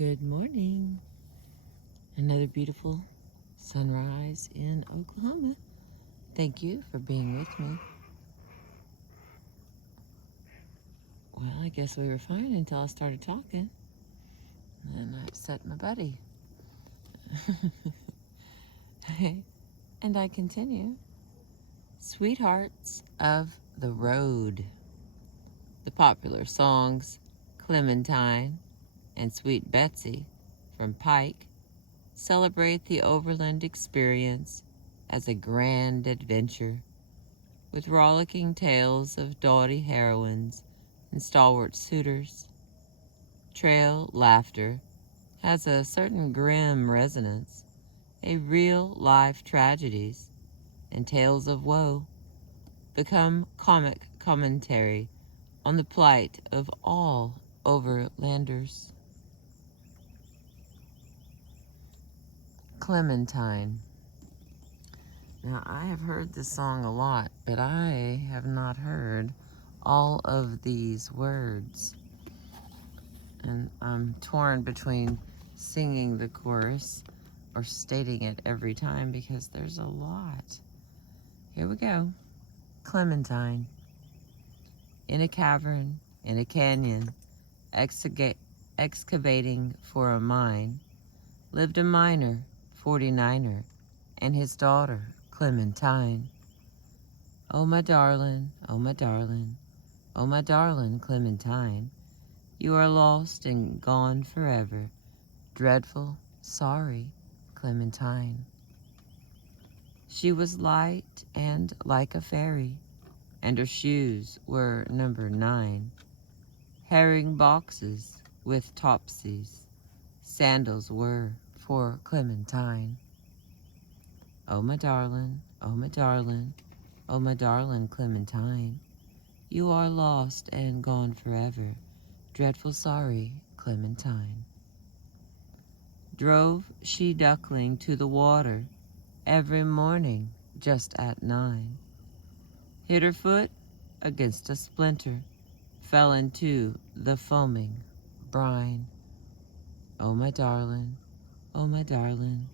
Good morning. Another beautiful sunrise in Oklahoma. Thank you for being with me. Well, I guess we were fine until I started talking. And I upset my buddy. And I continue. Sweethearts of the Road. The popular songs Clementine and Sweet Betsy from Pike celebrate the overland experience as a grand adventure, with rollicking tales of doughty heroines and stalwart suitors. Trail laughter has a certain grim resonance, a real life tragedies and tales of woe become comic commentary on the plight of all overlanders. Clementine. Now, I have heard this song a lot, but I have not heard all of these words. And I'm torn between singing the chorus or stating it every time because there's a lot. Here we go. Clementine. In a cavern, in a canyon, excavating for a mine, lived a miner, 49er, and his daughter, Clementine. Oh, my darling, oh, my darling, oh, my darling Clementine, you are lost and gone forever. Dreadful, sorry, Clementine. She was light and like a fairy, and her shoes were number 9. Herring boxes with topsies, sandals were for Clementine. Oh, my darling, oh, my darling, oh, my darling Clementine, you are lost and gone forever. Dreadful sorry, Clementine. Drove she duckling to the water every morning just at 9. Hit her foot against a splinter, fell into the foaming brine. Oh, my darling, oh, my darling,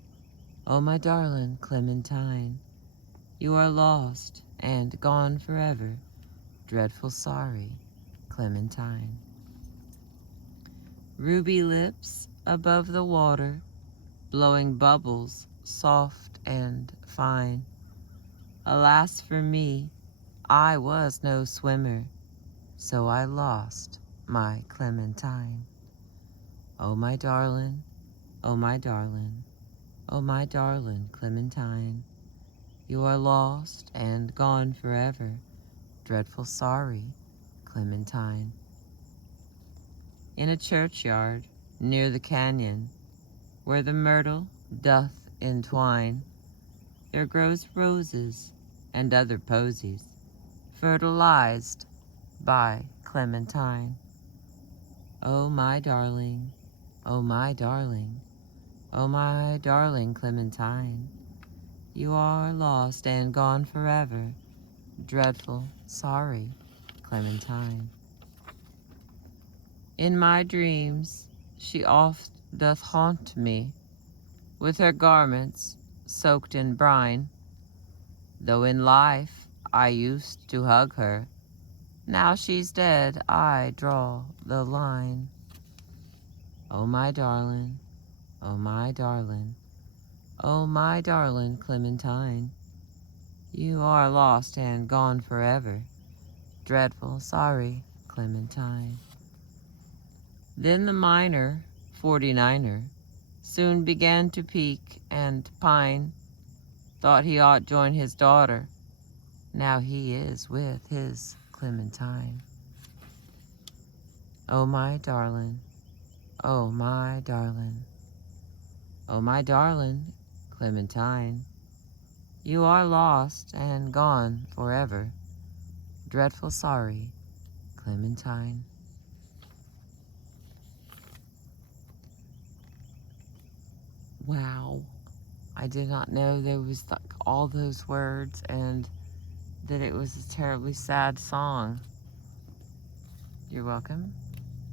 oh, my darling Clementine, you are lost and gone forever. Dreadful sorry, Clementine. Ruby lips above the water, blowing bubbles soft and fine. Alas for me, I was no swimmer, so I lost my Clementine. Oh, my darling, oh, my darling, oh, my darling Clementine, you are lost and gone forever. Dreadful sorry, Clementine. In a churchyard near the canyon, where the myrtle doth entwine, there grows roses and other posies, fertilized by Clementine. Oh, my darling, oh, my darling, oh, my darling Clementine, you are lost and gone forever. Dreadful sorry, Clementine. In my dreams she oft doth haunt me, with her garments soaked in brine. Though in life I used to hug her, now she's dead I draw the line. Oh, my darling, oh, my darling, oh, my darling Clementine, you are lost and gone forever. Dreadful sorry, Clementine. Then the miner, 49er, soon began to peak and pine, thought he ought join his daughter. Now he is with his Clementine. Oh, my darling, oh, my darling, oh, my darling Clementine, you are lost and gone forever. Dreadful sorry, Clementine. Wow, I did not know there was like all those words and that it was a terribly sad song. You're welcome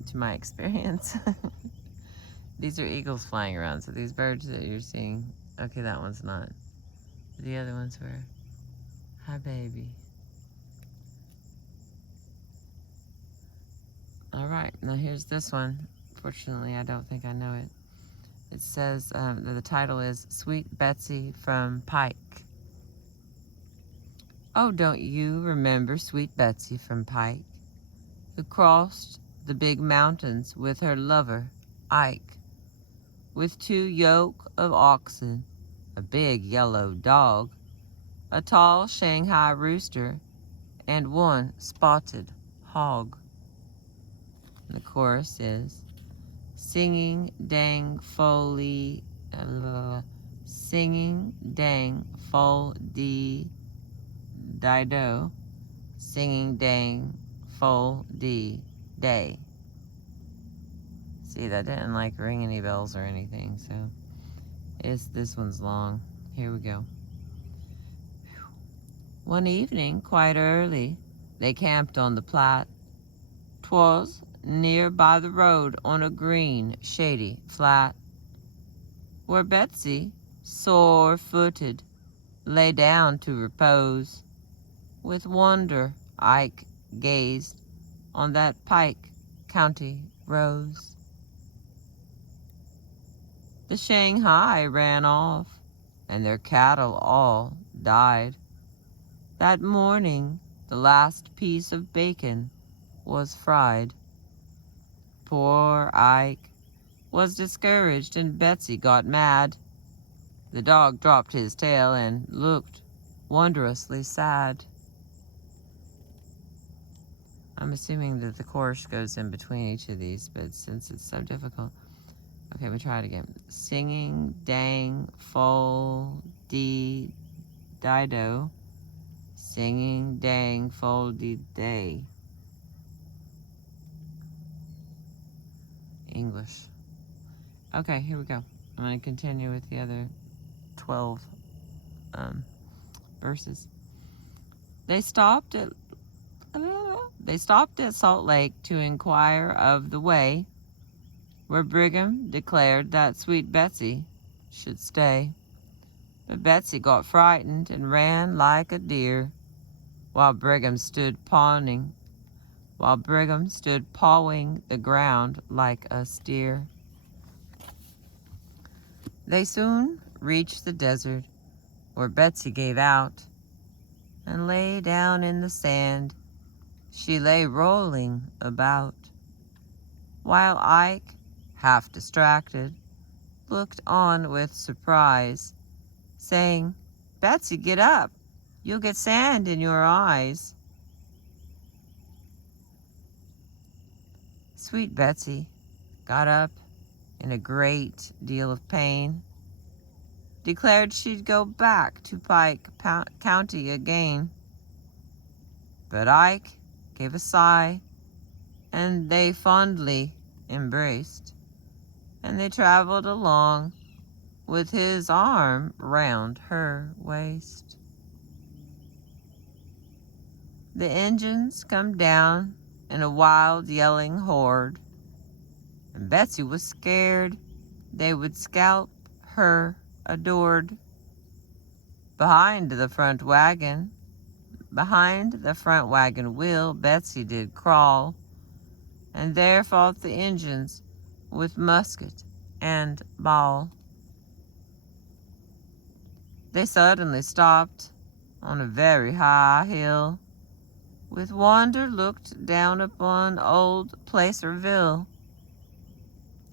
to my experience. These are eagles flying around. So these birds that you're seeing, okay, that one's not. The other ones were. Hi, baby. All right, now here's this one. Fortunately, I don't think I know it. It says, the title is Sweet Betsy from Pike. Oh, don't you remember Sweet Betsy from Pike, who crossed the big mountains with her lover, Ike, with 2 yoke of oxen, a big yellow dog, a tall Shanghai rooster, and 1 spotted hog. And the chorus is, singing dang foley, singing dang fol dee dido, singing dang fol dee day. See, that didn't like ring any bells or anything, so this one's long. Here we go. One evening, quite early, they camped on the Platte. 'Twas near by the road on a green, shady flat, where Betsy, sore-footed, lay down to repose. With wonder Ike gazed on that Pike County rose. The Shanghai ran off, and their cattle all died. That morning the last piece of bacon was fried. Poor Ike was discouraged, and Betsy got mad. The dog dropped his tail and looked wondrously sad. I'm assuming that the chorus goes in between each of these, but since it's so difficult. Okay, we try it again. Singing dang fol dee dido, singing dang fol dee day. English. Okay, here we go. I'm going to continue with the other 12 verses. They stopped at Salt Lake to inquire of the way, where Brigham declared that Sweet Betsy should stay. But Betsy got frightened and ran like a deer, while Brigham stood pawing the ground like a steer. They soon reached the desert, where Betsy gave out and lay down in the sand. She lay rolling about, while Ike, half distracted, looked on with surprise, saying, "Betsy, get up. You'll get sand in your eyes." Sweet Betsy got up in a great deal of pain, declared she'd go back to Pike County again. But Ike gave a sigh, and they fondly embraced, and they traveled along with his arm round her waist. The engines come down in a wild yelling horde, and Betsy was scared they would scalp her adored. Behind the front wagon wheel, Betsy did crawl, and there fought the engines with musket and ball. They suddenly stopped on a very high hill. With wonder looked down upon old Placerville.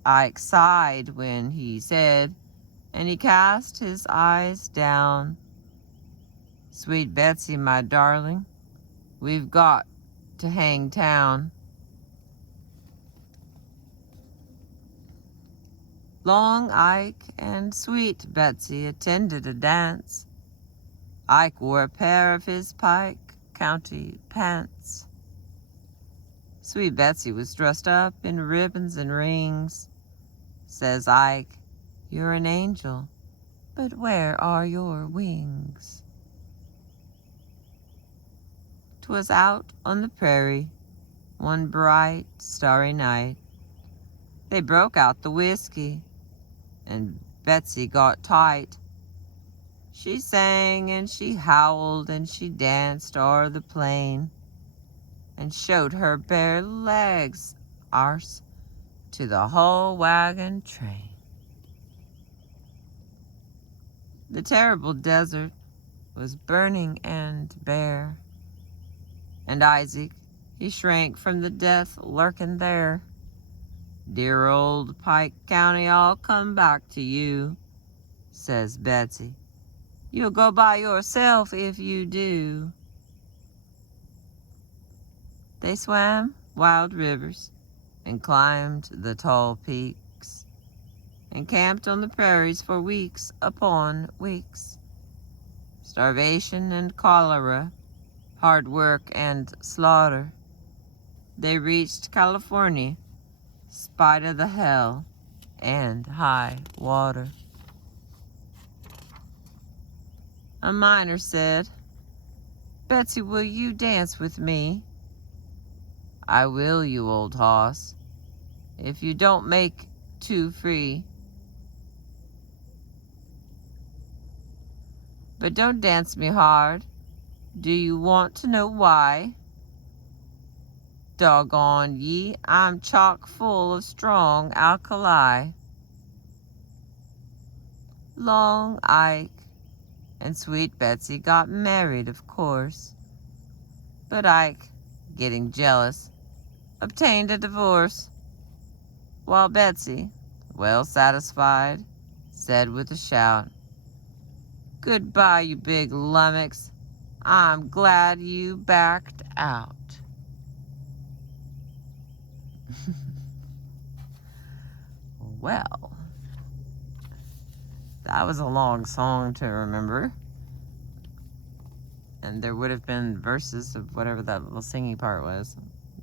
Ike sighed when he said, and he cast his eyes down, "Sweet Betsy, my darling, we've got to hang town." Long Ike and Sweet Betsy attended a dance. Ike wore a pair of his Pike County pants. Sweet Betsy was dressed up in ribbons and rings. Says Ike, "You're an angel, but where are your wings?" 'Twas out on the prairie, one bright, starry night. They broke out the whiskey and Betsy got tight. She sang and she howled and she danced o'er the plain and showed her bare legs, arse, to the whole wagon train. The terrible desert was burning and bare, and Isaac, he shrank from the death lurking there. Dear old Pike County, I'll come back to you, says Betsy. You'll go by yourself if you do. They swam wild rivers and climbed the tall peaks and camped on the prairies for weeks upon weeks. Starvation and cholera, hard work and slaughter. They reached California, spite of the hell and high water. A miner said, Betsy, will you dance with me? I will, you old hoss, if you don't make too free. But don't dance me hard. Do you want to know why? Doggone ye, I'm chock full of strong alkali. Long Ike and sweet Betsy got married, of course. But Ike, getting jealous, obtained a divorce, while Betsy, well satisfied, said with a shout, Goodbye, you big lummox. I'm glad you backed out. Well, that was a long song to remember. And there would have been verses of whatever that little singing part was.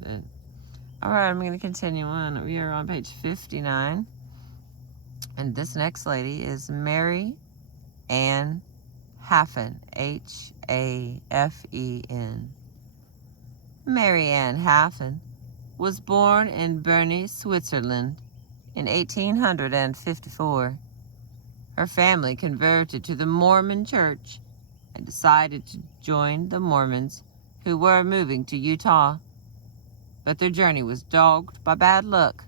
All right, I'm going to continue on. We are on page 59. And this next lady is Mary Ann Haffen, Hafen. Mary Ann Haffen was born in Bern, Switzerland in 1854. Her family converted to the Mormon Church and decided to join the Mormons who were moving to Utah. But their journey was dogged by bad luck.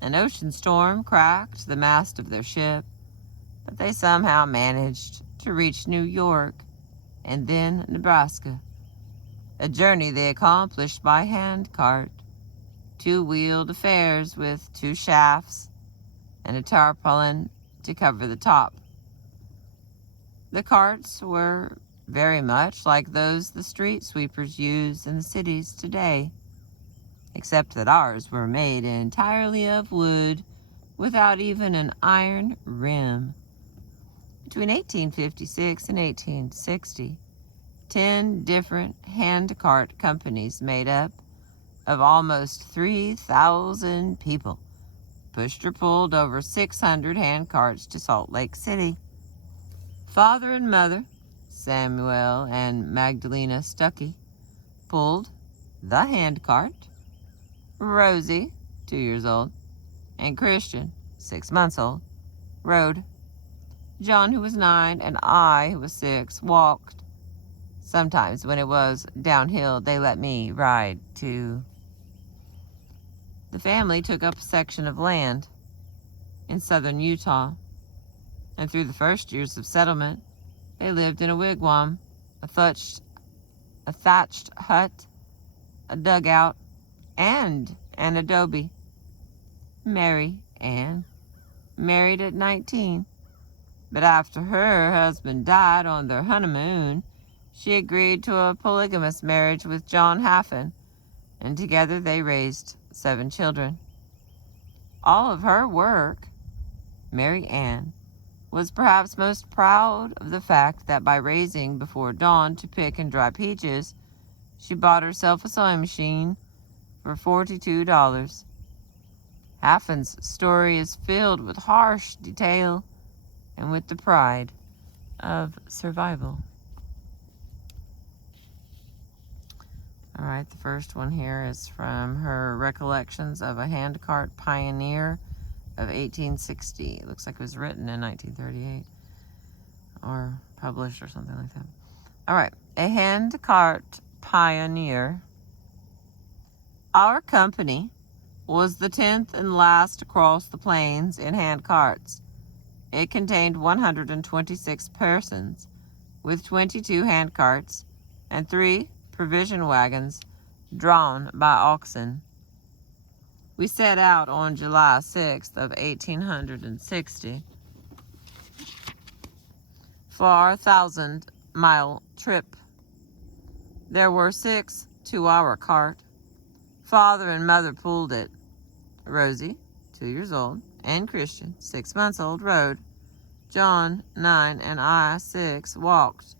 An ocean storm cracked the mast of their ship, but they somehow managed to reach New York and then Nebraska, a journey they accomplished by handcart, two-wheeled affairs with two shafts and a tarpaulin to cover the top. The carts were very much like those the street sweepers use in the cities today, except that ours were made entirely of wood without even an iron rim. Between 1856 and 1860, 10 different handcart companies made up of almost 3,000 people pushed or pulled over 600 handcarts to Salt Lake City. Father and mother, Samuel and Magdalena Stuckey, pulled the handcart. Rosie, 2 years old, and Christian, 6 months old, rode. John, who was 9, and I, who was 6, walked. Sometimes when it was downhill, they let me ride, too. The family took up a section of land in southern Utah, and through the first years of settlement, they lived in a wigwam, a thatched hut, a dugout, and an adobe. Mary Ann married at 19, but after her husband died on their honeymoon, she agreed to a polygamous marriage with John Haffen, and together they raised 7 children. All of her work, Mary Ann was perhaps most proud of the fact that by raising before dawn to pick and dry peaches, she bought herself a sewing machine for $42. Haffen's story is filled with harsh detail and with the pride of survival. All right, the first one here is from her Recollections of a Handcart Pioneer, of 1860. It looks like it was written in 1938 or published or something like that. All right. A hand cart pioneer. Our company was the 10th and last to cross the plains in hand carts. It contained 126 persons, with 22 hand carts and 3 provision wagons drawn by oxen. We set out on July 6th of 1860 for our 1,000-mile trip. There were 6 to our cart. Father and mother pulled it. Rosie, 2 years old, and Christian, 6 months old, rode. John, 9, and I, 6, walked.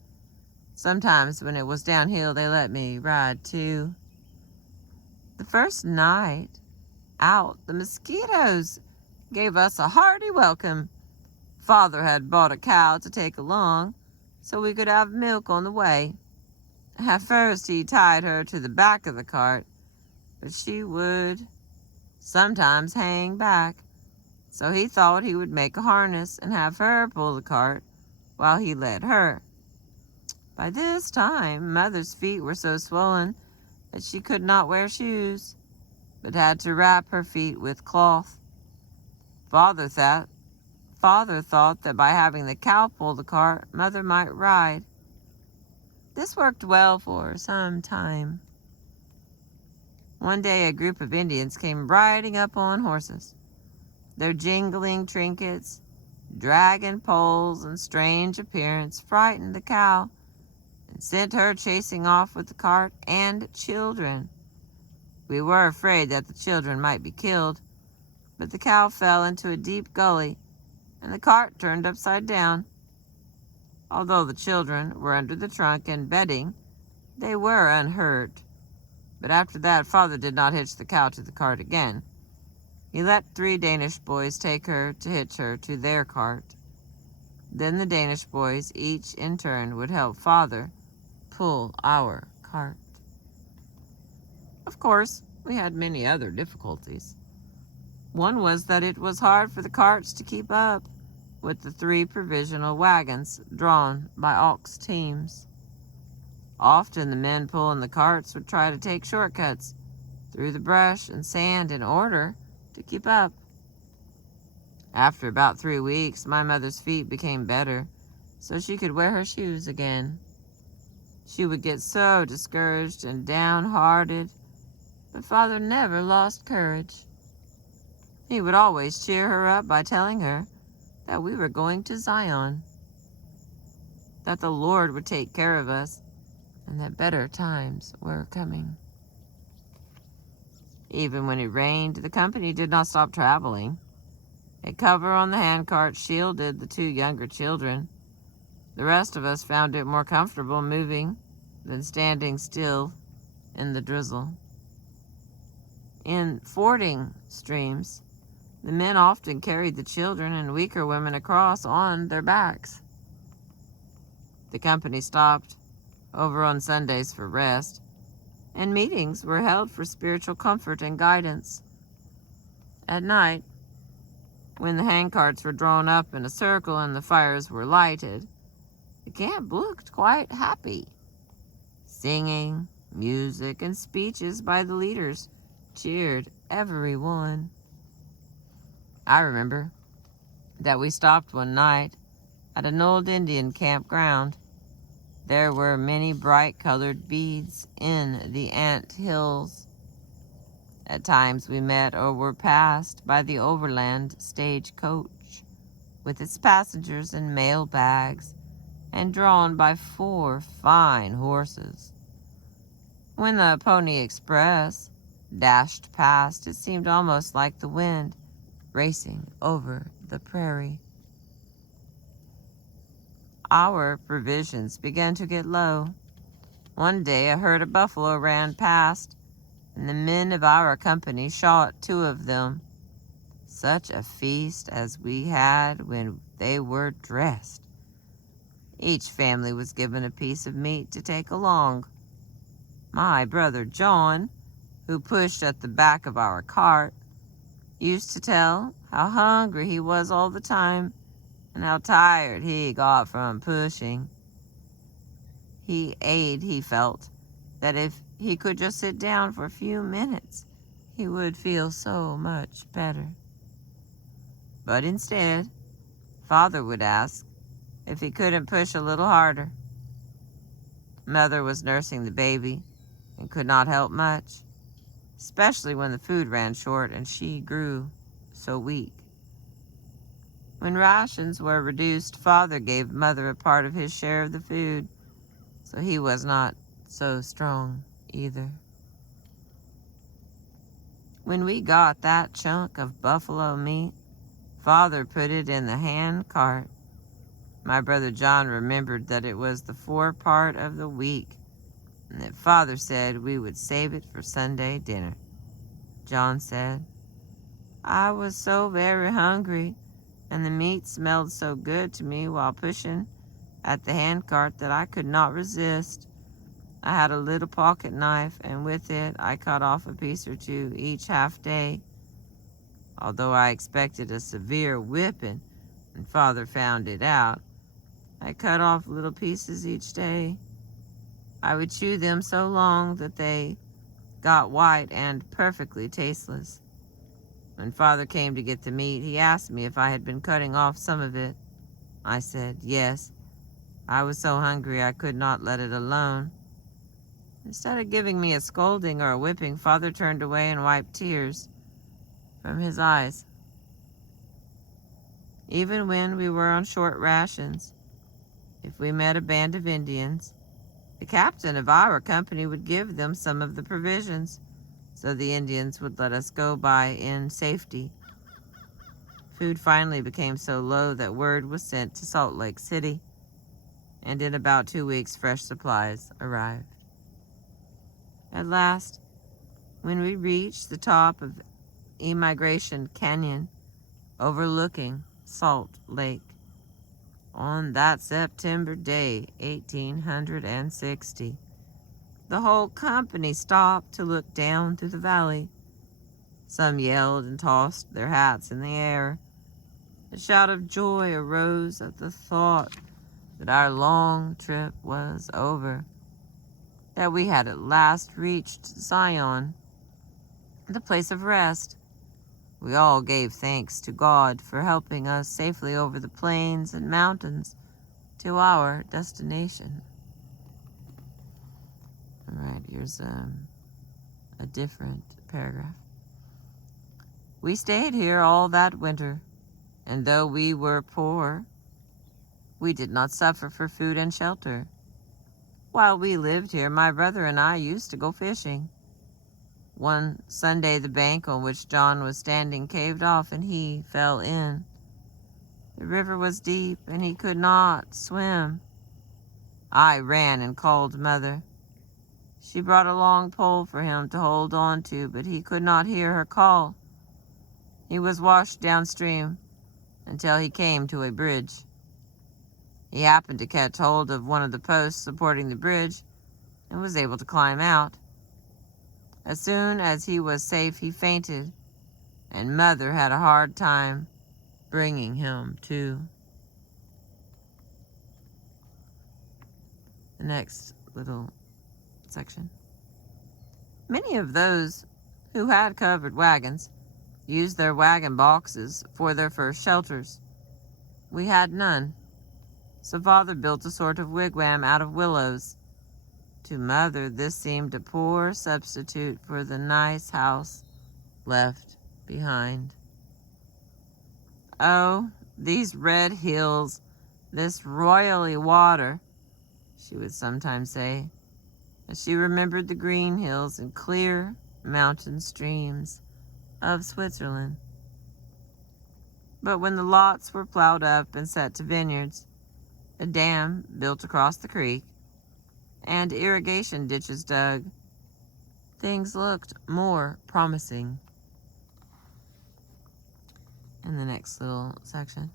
Sometimes when it was downhill, they let me ride too. The first night out, the mosquitoes gave us a hearty welcome. Father had bought a cow to take along so we could have milk on the way. At first, he tied her to the back of the cart, but she would sometimes hang back, so he thought he would make a harness and have her pull the cart while he led her. By this time, Mother's feet were so swollen that she could not wear shoes, but had to wrap her feet with cloth. Father thought that by having the cow pull the cart, Mother might ride. This worked well for some time. One day, a group of Indians came riding up on horses. Their jingling trinkets, dragging poles, and strange appearance frightened the cow and sent her chasing off with the cart and children. We were afraid that the children might be killed, but the cow fell into a deep gully and the cart turned upside down. Although the children were under the trunk and bedding, they were unhurt. But after that, Father did not hitch the cow to the cart again. He let 3 Danish boys take her to hitch her to their cart. Then the Danish boys, each in turn, would help Father pull our cart. Of course, we had many other difficulties. One was that it was hard for the carts to keep up with the 3 provisional wagons drawn by ox teams. Often the men pulling the carts would try to take shortcuts through the brush and sand in order to keep up. After about 3 weeks, my mother's feet became better, so she could wear her shoes again. She would get so discouraged and downhearted, but Father never lost courage. He would always cheer her up by telling her that we were going to Zion, that the Lord would take care of us, and that better times were coming. Even when it rained, the company did not stop traveling. A cover on the handcart shielded the 2 younger children. The rest of us found it more comfortable moving than standing still in the drizzle. In fording streams, the men often carried the children and weaker women across on their backs. The company stopped over on Sundays for rest, and meetings were held for spiritual comfort and guidance. At night, when the handcarts were drawn up in a circle and the fires were lighted, the camp looked quite happy. Singing, music, and speeches by the leaders cheered everyone. I remember that we stopped one night at an old Indian campground. There were many bright-colored beads in the ant hills. At times we met or were passed by the overland stagecoach with its passengers and mail bags and drawn by 4 fine horses. When the Pony Express dashed past, it seemed almost like the wind racing over the prairie. Our provisions began to get low. One day a herd of buffalo ran past, and the men of our company shot 2 of them. Such a feast as we had when they were dressed. Each family was given a piece of meat to take along. My brother John, who pushed at the back of our cart, used to tell how hungry he was all the time, and how tired he got from pushing. He felt that if he could just sit down for a few minutes, he would feel so much better. But instead, Father would ask if he couldn't push a little harder. Mother was nursing the baby and could not help much, especially when the food ran short and she grew so weak. When rations were reduced, Father gave Mother a part of his share of the food, so he was not so strong either. When we got that chunk of buffalo meat, Father put it in the hand cart. My brother John remembered that it was the forepart of the week, and that Father said we would save it for Sunday dinner. John said, "I was so very hungry, and the meat smelled so good to me while pushing at the handcart that I could not resist. I had a little pocket knife, and with it I cut off a piece or two each half day. Although I expected a severe whipping, and Father found it out, I cut off little pieces each day. I would chew them so long that they got white and perfectly tasteless. When Father came to get the meat, he asked me if I had been cutting off some of it. I said yes. I was so hungry I could not let it alone. Instead of giving me a scolding or a whipping, Father turned away and wiped tears from his eyes. Even when we were on short rations, if we met a band of Indians, the captain of our company would give them some of the provisions, so the Indians would let us go by in safety. Food finally became so low that word was sent to Salt Lake City, and in about 2 weeks fresh supplies arrived. At last, when we reached the top of Immigration Canyon, overlooking Salt Lake, on that September day, 1860, the whole company stopped to look down through the valley. Some yelled and tossed their hats in the air. A shout of joy arose at the thought that our long trip was over, that we had at last reached Zion, the place of rest. We all gave thanks to God for helping us safely over the plains and mountains to our destination. All right, here's a different paragraph. We stayed here all that winter, and though we were poor, we did not suffer for food and shelter. While we lived here, my brother and I used to go fishing. One Sunday, the bank on which John was standing caved off, and he fell in. The river was deep, and he could not swim. I ran and called Mother. She brought a long pole for him to hold on to, but he could not hear her call. He was washed downstream until he came to a bridge. He happened to catch hold of one of the posts supporting the bridge and was able to climb out. As soon as he was safe, he fainted, and Mother had a hard time bringing him to. The next little section. Many of those who had covered wagons used their wagon boxes for their first shelters. We had none, so Father built a sort of wigwam out of willows. To Mother, this seemed a poor substitute for the nice house left behind. "Oh, these red hills, this royally water," she would sometimes say, as she remembered the green hills and clear mountain streams of Switzerland. But when the lots were plowed up and set to vineyards, a dam built across the creek, and irrigation ditches dug, things looked more promising. In the next little section.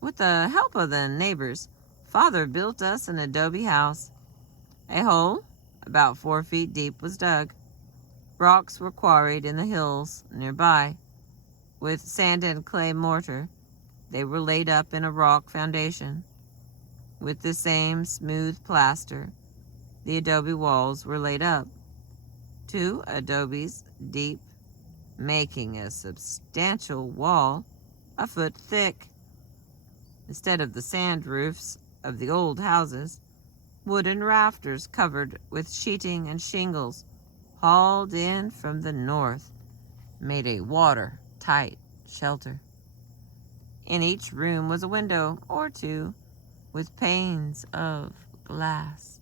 With the help of the neighbors, Father built us an adobe house. A hole about 4 feet deep was dug. Rocks were quarried in the hills nearby. with sand and clay mortar. They were laid up in a rock foundation. With the same smooth plaster, the adobe walls were laid up, 2 adobes deep, making a substantial wall a foot thick. Instead of the sand roofs of the old houses, wooden rafters covered with sheeting and shingles hauled in from the north made a watertight shelter. In each room was a window or 2 with panes of glass.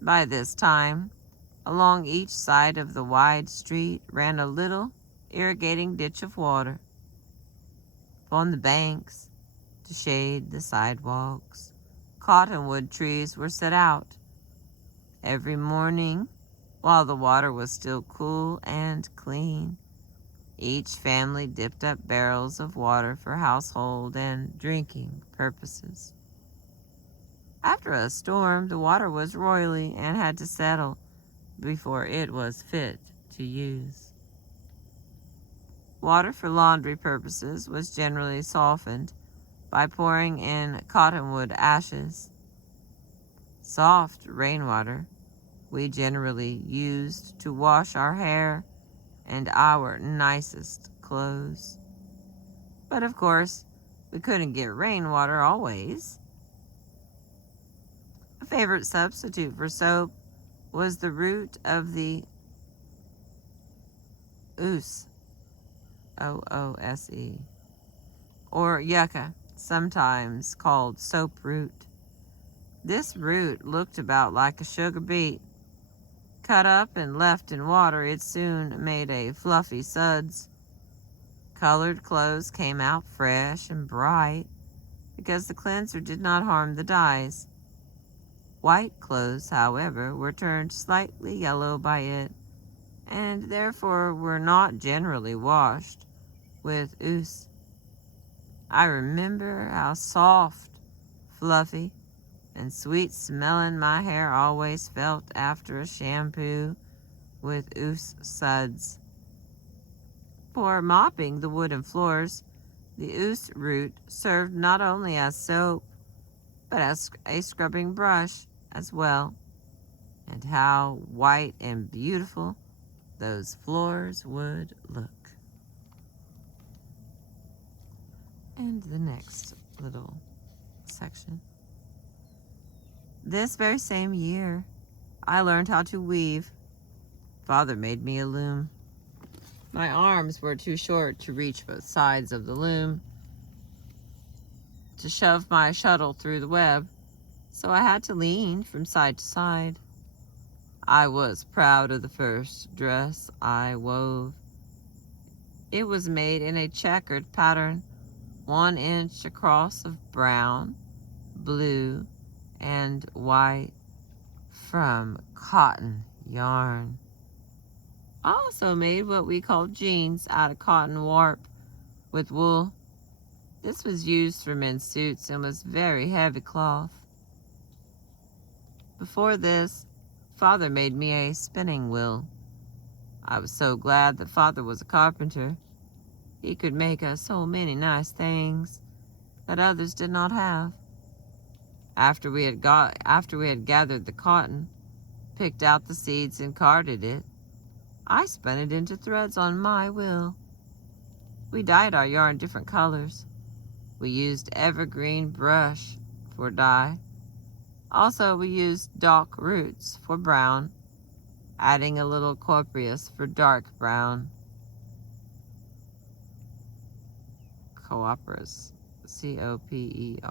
By this time, along each side of the wide street ran a little irrigating ditch of water. Upon the banks, to shade the sidewalks, cottonwood trees were set out. Every morning, while the water was still cool and clean, each family dipped up barrels of water for household and drinking purposes. After a storm, the water was roily and had to settle before it was fit to use. Water for laundry purposes was generally softened by pouring in cottonwood ashes. Soft rainwater we generally used to wash our hair and our nicest clothes. But of course, we couldn't get rainwater always. A favorite substitute for soap was the root of the oose, O-O-S-E, or yucca, sometimes called soap root. This root looked about like a sugar beet. Cut up and left in water, it soon made a fluffy suds. Colored clothes came out fresh and bright because the cleanser did not harm the dyes. White clothes, however, were turned slightly yellow by it, and therefore were not generally washed with ouse. I remember how soft, fluffy, and sweet-smelling my hair always felt after a shampoo with ouse suds. For mopping the wooden floors, the ouse root served not only as soap, but as a scrubbing brush as well. And how white and beautiful those floors would look. And the next little section. This very same year, I learned how to weave. Father made me a loom. My arms were too short to reach both sides of the loom to shove my shuttle through the web, so I had to lean from side to side. I was proud of the first dress I wove. It was made in a checkered pattern, 1 inch across of brown, blue, and white from cotton yarn. I also made what we called jeans out of cotton warp with wool. This was used for men's suits and was very heavy cloth. Before this, Father made me a spinning wheel. I was so glad that Father was a carpenter. He could make us so many nice things that others did not have. After we had gathered the cotton, picked out the seeds and carded it, I spun it into threads on my wheel. We dyed our yarn different colors. We used evergreen brush for dye. Also, we used dock roots for brown, adding a little copperas for dark brown. Copperas, C-O-P-E-R-A-S,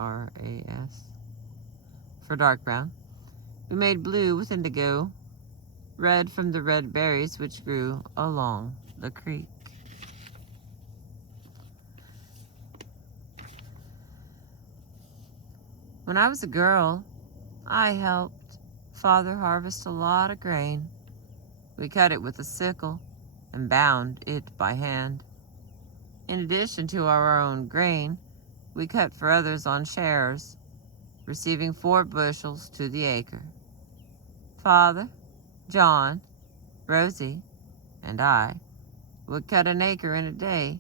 for dark brown. We made blue with indigo, red from the red berries which grew along the creek. When I was a girl, I helped Father harvest a lot of grain. We cut it with a sickle and bound it by hand. In addition to our own grain, we cut for others on shares, receiving 4 bushels to the acre. Father, John, Rosie, and I would cut an acre in a day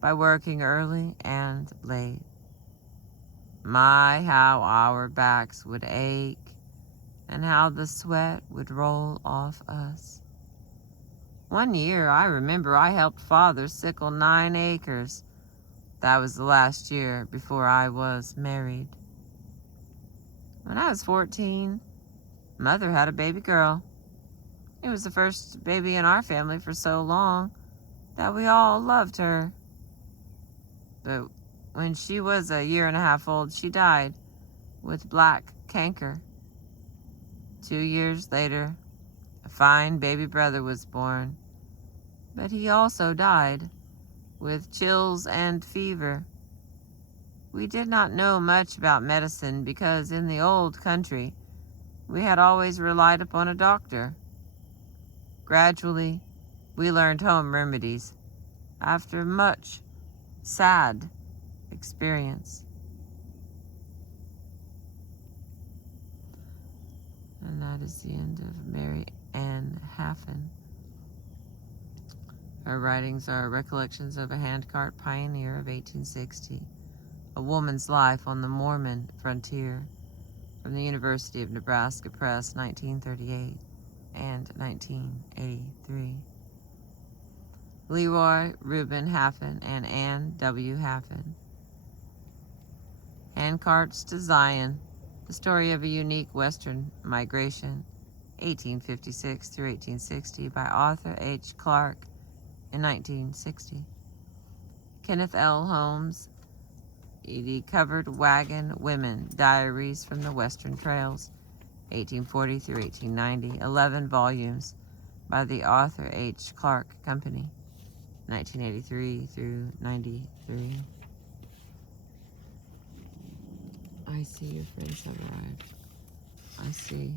by working early and late. My, how our backs would ache and how the sweat would roll off us. One year, I remember I helped Father sickle 9 acres. That was the last year before I was married. When I was 14, Mother had a baby girl. It was the first baby in our family for so long that we all loved her. But when she was a year and a half old, she died with black canker. 2 years later, a fine baby brother was born, but he also died with chills and fever. We did not know much about medicine because in the old country, we had always relied upon a doctor. Gradually, we learned home remedies after much sad experience. And that is the end of Mary Ann Haffen. Her writings are recollections of a handcart pioneer of 1860, a woman's life on the Mormon frontier, from the University of Nebraska Press, 1938 and 1983. Leroy Reuben Haffen and Ann W. Haffen. Handcarts to Zion, the story of a unique Western migration, 1856 through 1860, by Arthur H. Clarke in 1960. Kenneth L. Holmes, The Covered Wagon Women, Diaries from the Western Trails, 1840 through 1890, 11 volumes by the Arthur H. Clarke Company, 1983 through 93. I see your friends have arrived. I see.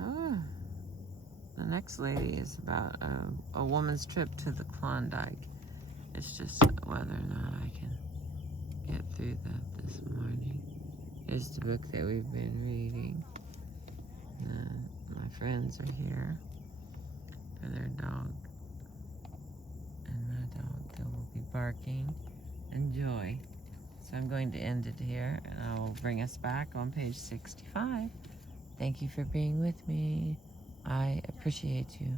Oh, the next lady is about a woman's trip to the Klondike. It's just whether or not I can get through that this morning. Here's the book that we've been reading. My friends are here for their dog. And my dog that will be barking. Enjoy. So I'm going to end it here, and I will bring us back on page 65. Thank you for being with me. I appreciate you.